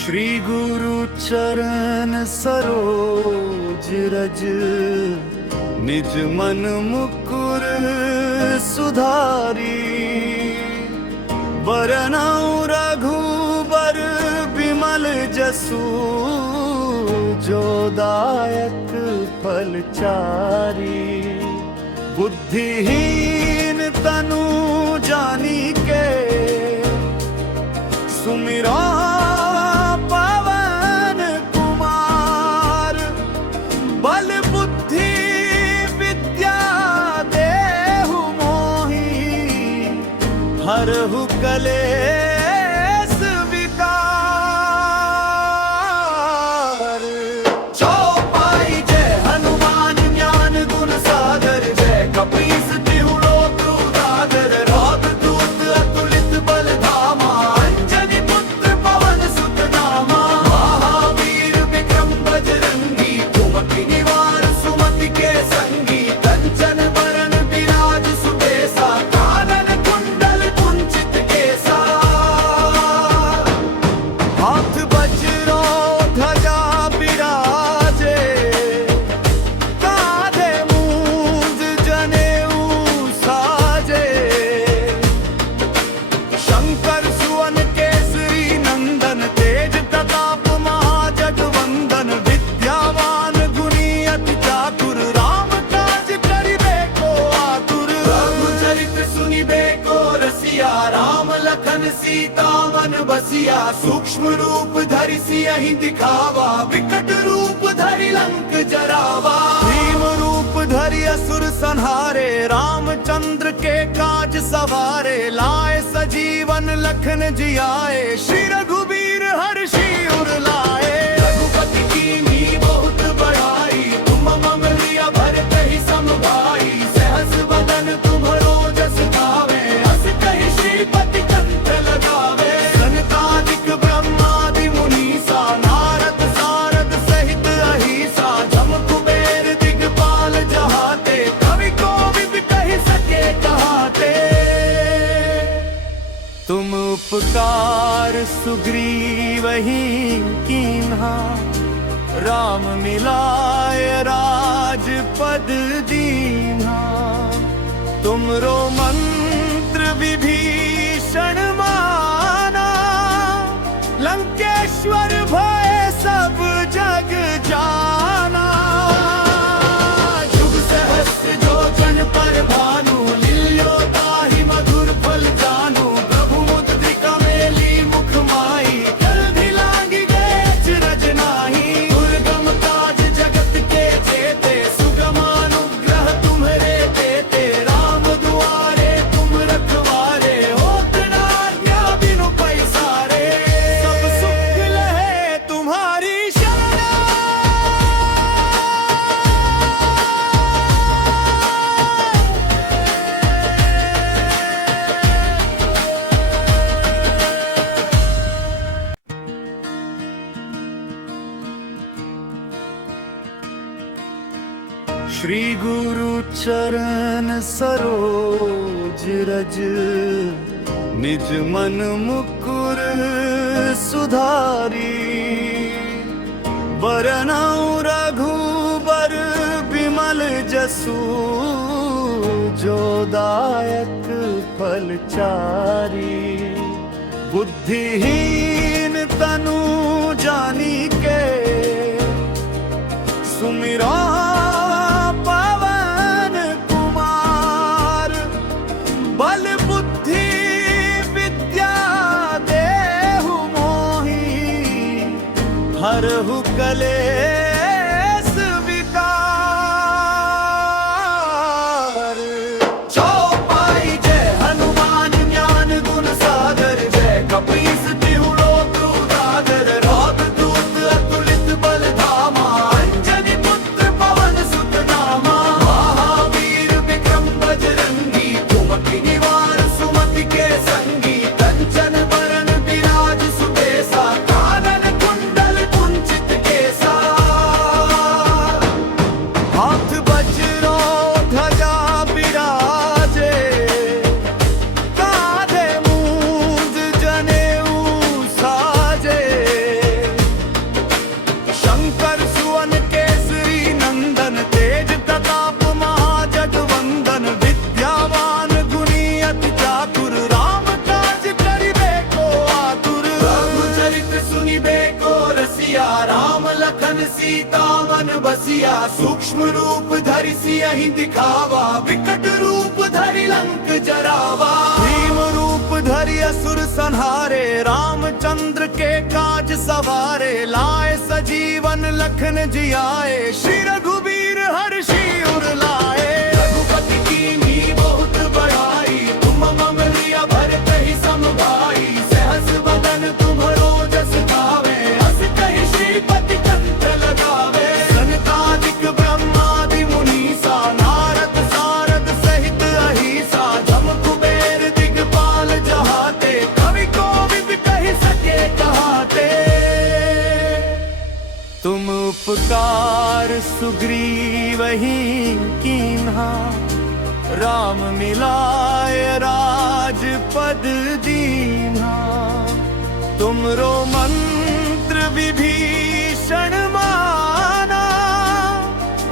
श्री गुरु चरण सरोज रज, निज मन मुकुर सुधारी। बरनउँ रघुबर बिमल जसु, जो दायक फल चारी। बुद्धिहीन तनु जानिके, सुमिरो पवन कुमार। बल बुद्धि विद्या देहु मोहि, हरहु कलेश विकार। चौपाई जय हनुमान ज्ञान गुण सागर, जय कपीस तिहु लोक उजागर। रौद दूत अतुलित बल धामा, अंजनी पुत्र पवन सुत नामा। महावीर विक्रम बजरंगी, कुमति निवार सुमति के संगी। कंचन बरन विराज सुबेसा, कानन कुंडल कुंचित केसा। हाथ वज्रो ध्वजा विराजे, कांधे मूंज जनेऊ साजे। शंकर सुवन केसरी नंदन, तेज प्रताप महाजगवंदन। विद्यावान गुणी अति चातुर, राम काज करिबे को आतुर। रघुचरित सुनिबे को रसिया, राम लखन सीता मन बसिया। सूक्ष्म रूप धरि सियहि दिखावा, विकट रूप धरि लंक जरावा। भीम रूप धरि असुर संहारे, रामचंद्र के काज सवारे। लाए सजीवन लखन जियाए, श्री रघुबीर हर्षि उर लाए। रघुपति कीन्ही बहुत बड़ाई, तुम मम प्रिय भरत ही सम भाई। सहस वदन तुम्हरो जस गावे, अस कहि श्रीपति कंठ लगावे। सनकादिक ब्रह्मादि मुनीसा, नारद सारद सहित अहिसा। जम कुबेर दिगपाल जहाते, कवि कोविद कहि सके कहाते। तुम उपकार सुग्रीवहि कीन्हा, राम मिलाय राजपद दीन्हा। तुमरो मंत्र विभीषण माना, लंकेश्वर भय सब जग जाना। जुग सहस्र जो जन पर भानु, लील्यो ताहि मधुर फल जानू। प्रभु मुद्रिका मेली मुख माही, जल्दी लांगी गए अचरज नाहि। दुर्गम काज जगत के जेते, सुगम अनुग्रह तुम्हरे देते। राम दुआरे तुम रखवारे, होत न आज्ञा बिनु पैसारे। सब सुख लहे तुम्हारी शरण, श्री गुरु चरण सरोज रज, निज मन मुकुर सुधारी। बरनउँ रघुबर बिमल जसु, जो दायक फल चारी। बुद्धिहीन तनु जानिके, सुमिरो पवन कुमार। बल बुद्धि विद्या देहु मोहि, हरहु कलेश विकार। चौपाई जय हनुमान ज्ञान गुण सागर, जय कपीस तिहु लोक उजागर। रौद दूत अतुलित बल धामा, अंजनी पुत्र पवन सुत नामा। महावीर विक्रम बजरंगी, कुमति निवार सुमति के संगी। कंचन बरन विराज सुबेसा, कानन कुंडल कुंचित केसा। बसिया। सूक्ष्म रूप धरि सियहि दिखावा, विकट रूप धरि लंक जरावा। भीम रूप धरि असुर संहारे, रामचंद्र के काज सवारे। लाए सजीवन लखन जियाए, श्री रघुबीर हर्षि उर लाए। रघुपति कीन्ही बहुत बड़ाई, तुम मम लिया भरत ही सम भाई। सहस बदन तुम्हरो जस गावे, अस कहि श्रीपति कंठ लगावे। सनकादिक ब्रह्मादि मुनीसा, नारद सारद सहित अहिसा। जम कुबेर दिगपाल जहाते, कवि कोविद कहि सके कहाते। तुम उपकार सुग्रीवहि कीन्हा, राम मिलाय राजपद दीन्हा। तुमरो मंत्र विभीषण माना,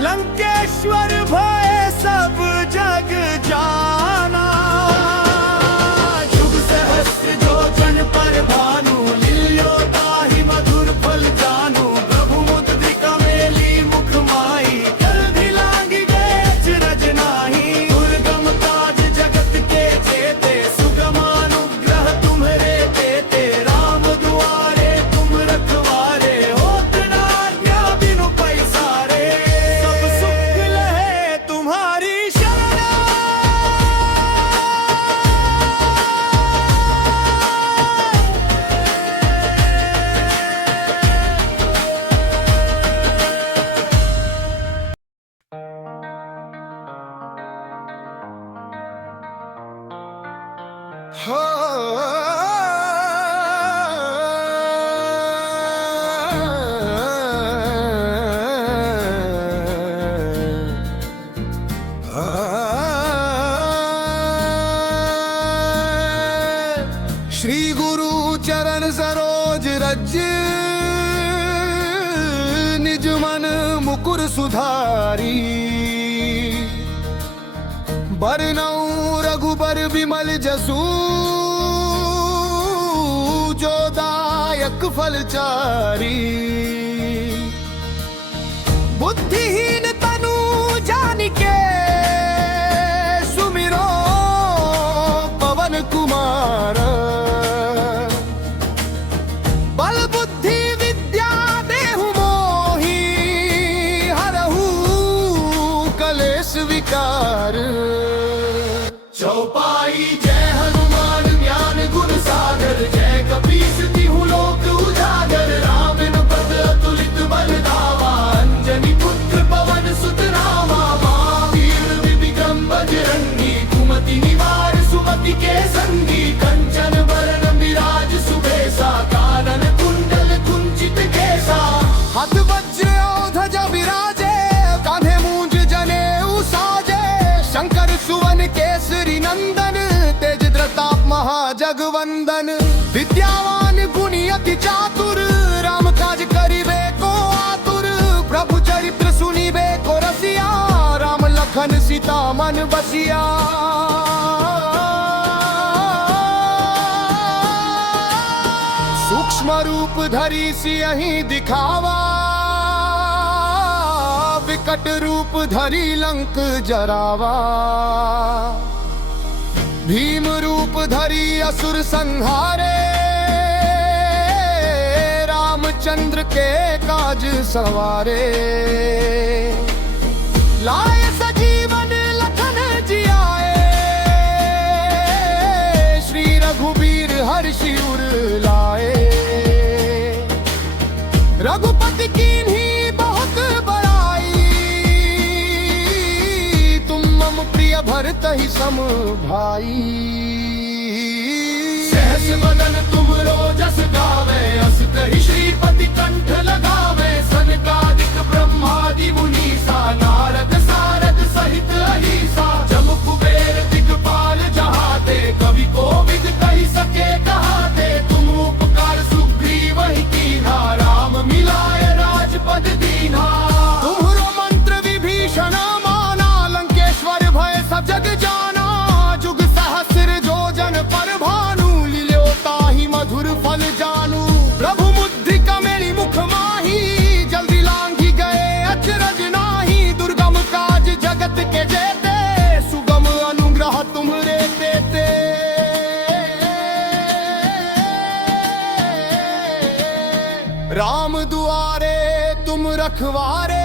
लंकेश्वर भय सब जग जाना। जुग सहस्त्र जो जन पर भानु, लील्यो ताहि मधुर फल जानू। प्रभु मुद्रिका मेली मुख माही, जल्दी लांगी गए अचरज नाहि। दुर्गम काज जगत के जेते, सुगम अनुग्रह तुम्हरे देते। राम दुआरे तुम रखवारे, होत न आज्ञा बिनु पैसारे। सब सुख लहे तुम्हारी शरण, श्री गुरु चरण सरोज रज, निज मन मुकुर सुधारी। बरनउँ रघुबर विमल जसु, जो दायक फलचारी। बुद्धिहीन तनु जानिके, सुमिरो पवन कुमार। बल बुद्धि विद्या देहु मोहि, हरहु कलेश विकार। चौपाई जय हनुमान ज्ञान गुण सागर, जय कपीस तिहु लोक उजागर। रावण पद अतुलित बल धावा, अंजनी पुत्र पवन सुत नामा। महावीर विक्रम बजरंगी, कुमति निवार सुमति के संगी। कंचन बरन विराज सुबेसा, कानन कुंडल कुंचित केसा। हाथ वज्र और ध्वजा विराजे, कांधे मूंज जनेऊ साजे। शंकर सुवन केसरी नंदन, तेज प्रताप महाजगवंदन। विद्यावान गुणी अति चातुर, राम काज करिबे को आतुर। प्रभु चरित्र सुनिबे को रसिया, राम लखन सीता मन बसिया। सूक्ष्म रूप धरि सियहि दिखावा, विकट रूप धरि लंक जरावा। भीम रूप धरि असुर संहारे, रामचंद्र के काज सवारे। लाए सजीवन लखन जियाए, श्री रघुबीर हर्षि उर लाए। रघुपति कीन्ही बहुत बड़ाई, तुम मम प्रिय भरत ही सम भाई। सहस बदन तुमरो जस गावे, अस कहि श्रीपति कंठ लगावे। सनकादिक ब्रह्मादि मुनीसा, नारद सारद सहित अहिसा। जम कुबेर दिगपाल जहाते, कवि कोविद कहि सके कहाते। तुम उपकार सुग्रीवहि कीन्हा, राम मिलाय राजपद दीन्हा। तुम्हरो मंत्र विभीषण माना, लंकेश्वर भय सब जग जाना। जुग सहस्र जो जन पर भानु, लील्यो ताहि मधुर फल जानू। प्रभु मुद्रिका मेली मुख माही, जल्दी लांघी गए अचरज रखवारे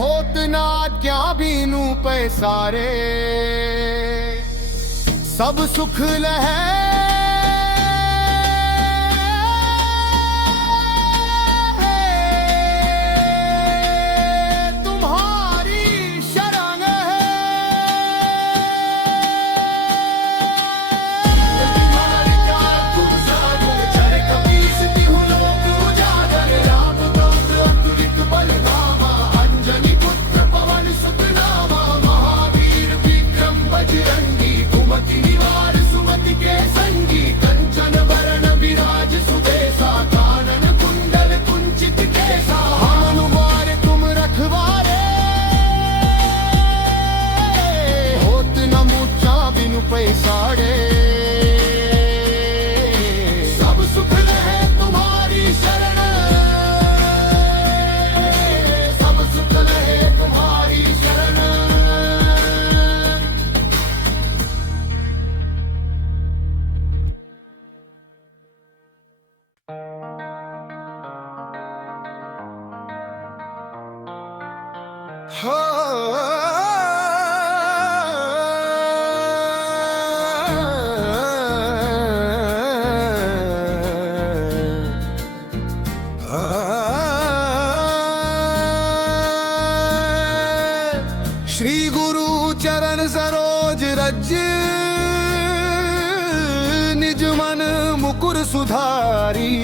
होत ना क्या बीनू पैसारे सब सुख लहै पैसाड़े सब सुख रहे तुम्हारी शरण सब सुख रहे तुम्हारी शरण हो श्री गुरु चरण सरोज रज निज मन मुकुर सुधारी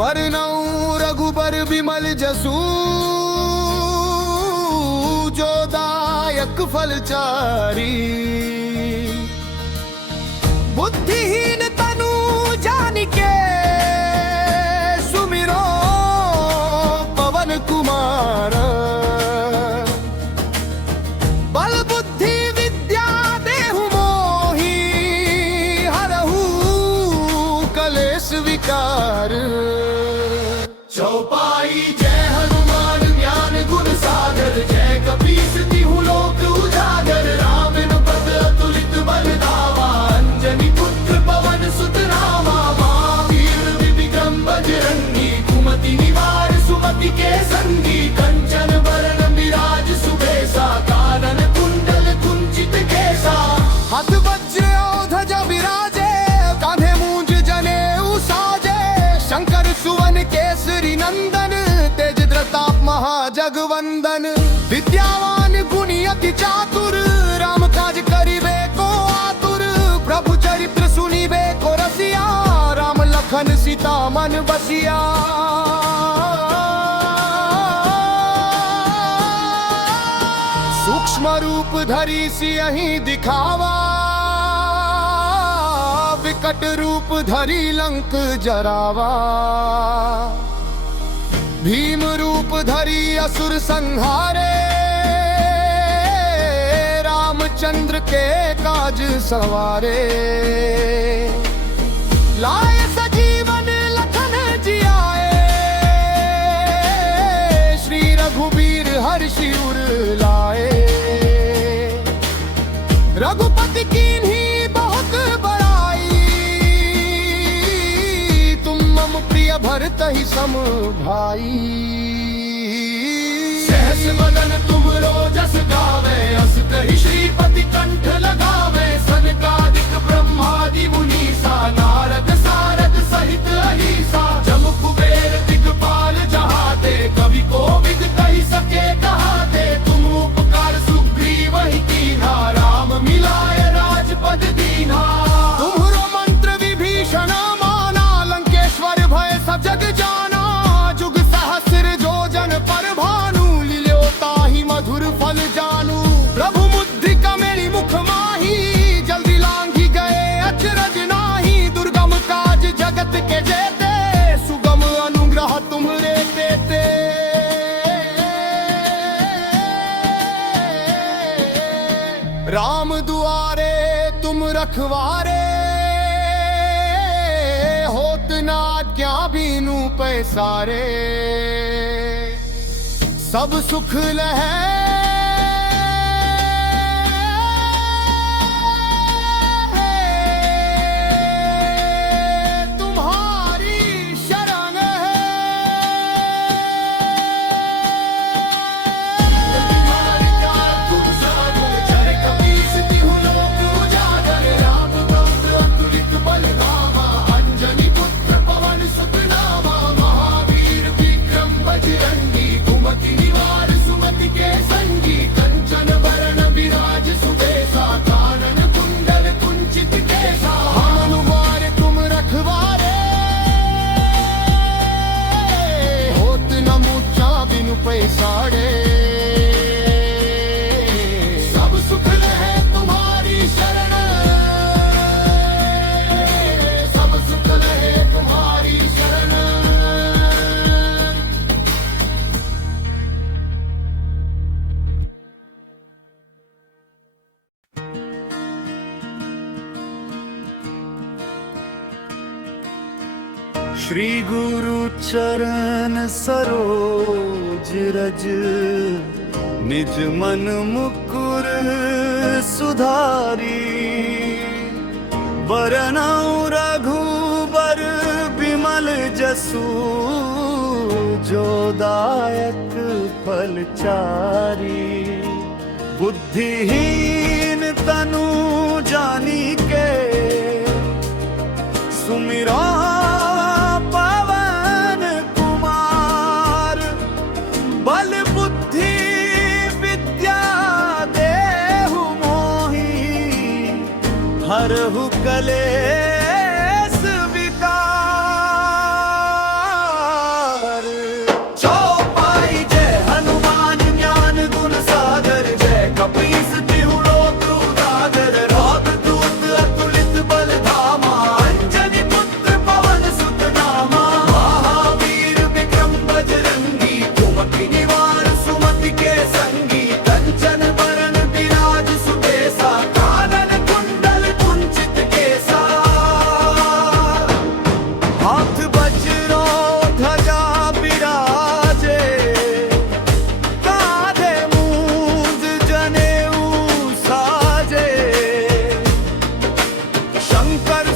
बरनऊ रघुबर विमल जसु जो दायक फलचारी बुद्धिहीन तनु जानिके सुमिरो पवन कुमार विकार चौपाई जय हनुमान ज्ञान गुण सागर जय कपीस तिहु लोक उजागर रावण पद अतुलित बल धावा अंजनी पुत्र पवन सुत नामा महावीर विक्रम बजरंगी कुमति निवार सुमति के संगी कंचन बरन विराज सुबेसा कानन कुंडल कुंचित केसा हाथ वज्र और ध्वजा विराजे कांधे मूंज जनेऊ साजे शंकर सुवन केसरी नंदन तेज प्रताप महाजगवंदन विद्यावान गुणी अति चातुर राम काज करिबे को आतुर प्रभु चरित्र सुनिबे को रसिया राम लखन सीता मन बसिया सूक्ष्म रूप धरी सियहि दिखावा विकट रूप धरी लंक जरावा भीम रूप धरी असुर संहारे रामचंद्र के काज सवारे लाए सजीवन लखन जियाए श्री रघुबीर हर्षि उर लाए रघुपति कीन्ही बहुत बड़ाई तुम मम प्रिय भरत ही सम भाई सहस बदन तुम रोजस गावे अस कहि श्रीपति कंठ लगावे सनकादिक ब्रह्मादि मुनीसा नारद सारद सहित अहिसा जम कुबेर दिगपाल जहाते कवि कोविद कहि सके कहाते तुम उपकार सुग्रीव ही कीन्हा राम मिलाय राजपद दीन्हा तुम्हरो मंत्र विभीषण माना लंकेश्वर भय सब जग जाना जुग सहस्र जोजन पर भानु लियो ताहि मधुर फल जानू प्रभु मुद्रिका मेरी मुख माही जल्दी लांघी गए अचरज नाही दुर्गम काज जगत के जेते सुगम अनुग्रह तुम्हरे देते राम दुआरे तुम रखवारे होत ना क्या बीनू पैसारे सब सुख लहै तुम्हारी श्री गुरु चरण सरोज रज, निज मन मुकुर सुधारी। वरनौ रघुबर बिमल जसु, जो दायक फल चारी। बुद्धिहीन तनु जानिके, सुमिरो पवन कुमार। बल बुद्धि विद्या देहु मोहि, हरहु कलेस विकार। चौपाई जय हनुमान ज्ञान गुण सागर, जय कपीस तिहु लोक उजागर। रौद दूत अतुलित बल धामा, अंजनी पुत्र पवन सुत नामा। महावीर विक्रम बजरंगी, कुमति निवार सुमति के संगी। कंचन बरन विराज सुबेसा, कानन कुंडल कुंचित केसा। हाथ वज्रो ध्वजा विराजे, कांधे मूंज जनेऊ साजे। शंकर